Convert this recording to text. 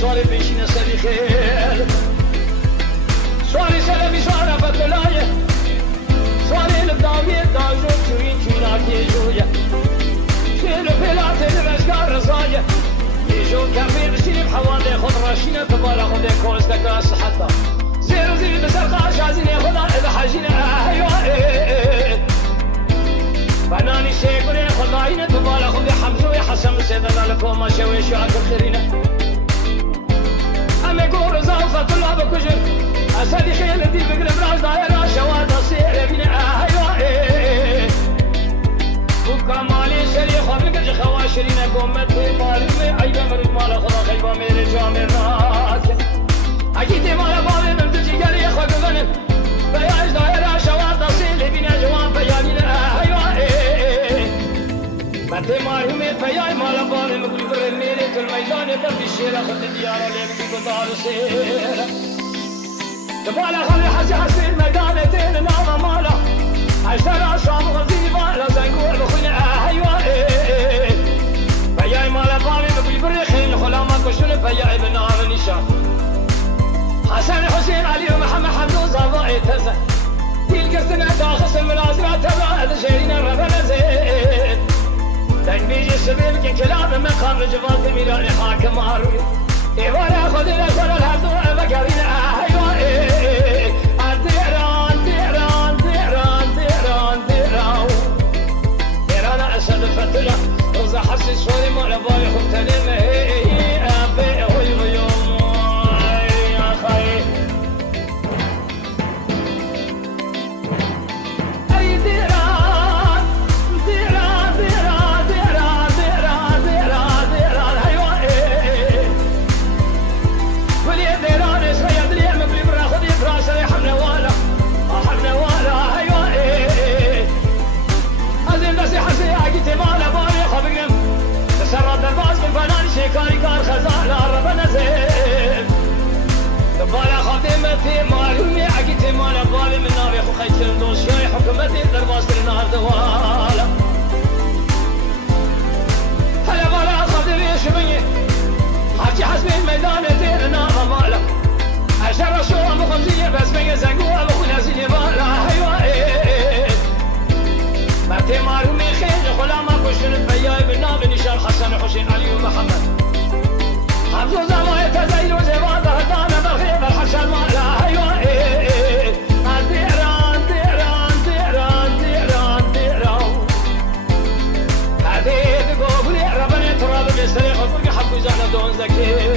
سوال بشین سری خیر سوالی سلمی سوال فتلایه سوالی لبداویه داجو چوین چوناکی جویه شیل پیلات رزگار رزایه يجو كافي بسيب حوالي خض راشينة تبالا خذ كوز دكاس حتى زير زير بسرقة شازين ياخذها إذا حاجينة أيوة بناني شيكوني خذاينة تبالا خذ حمزو يا حسن سيدنا لكم ما شوي شو عكر خيرينة أما يقول رزاق طلع بكجر أسدي خيل دي بقلب راس دايرة شواد أصير بينا أيوة وكمالي شري خبرك جو خواشرين قومت مالي में आई मेरे माला खुदा खैबा मेरे जो मेरा अकी ते माला बावे में तुझी गरी खगन बयाज दायरा शवात असील बिना जवान बयानी आयो बते मारू में बयाज माला बावे में गुल मेरे तुल मैदान पर बिशेरा खुद दियारा ले भी गुजार से तबाला खले हज हसीन मैदान तेन नाम माला عشرة شام غزيبة لا زنقول بخنا أيوة بياي مالا بامي بقول بريخين خلاما كشون بياي بنار نشان حسن حسين علي ومحمد حمدو زاضاء تزا تلك السنة تاخص المنازرة تبع الجيرين الربنا زين تنبيج السبيل كلام مقام جبال ميلاني حاكم عروي إيوانا خذ الأسر الهردو بكارين أيوة الديران ديران ديران ديران ديران ديران أسد فتلة رزا حسي سوري مالا بالي خبتني مهي أبي هوي ويوم يا خي أي ديران ديران ديران ديران ديران ديران ديران أيوة ولي ديران إسرائيل دليل مبلي برا خذي براسي حمنا والا حمنا والا أيوة أزين بس حسي عقيتي مالا بالي خبقنم تسرد الباز من فنان شيكاري كار خزانة ربنا زين دبالا خاتمتي معلومي عقيتي مالا بالي من نار يخو خيتر دوشياي حكومتي درباس النار دوالا هلا بالا خاطري شمية حكي حسبي الميدان دين نار مالا عشرة شو مخمزية بس بين زنقوة بخونا زيني بالا أيوة مرتي معلومي خير خلاما كشن بياي بالنار نشان حسن حسين علي ومحمد حمزو زوايا تزين وزيبان بهدانا بخير الحشان مالا أيوة ديران ديران ديران ديران ديران هذه بقولي ربنا تراب بيستريح وفرق حبو زانا دون زكي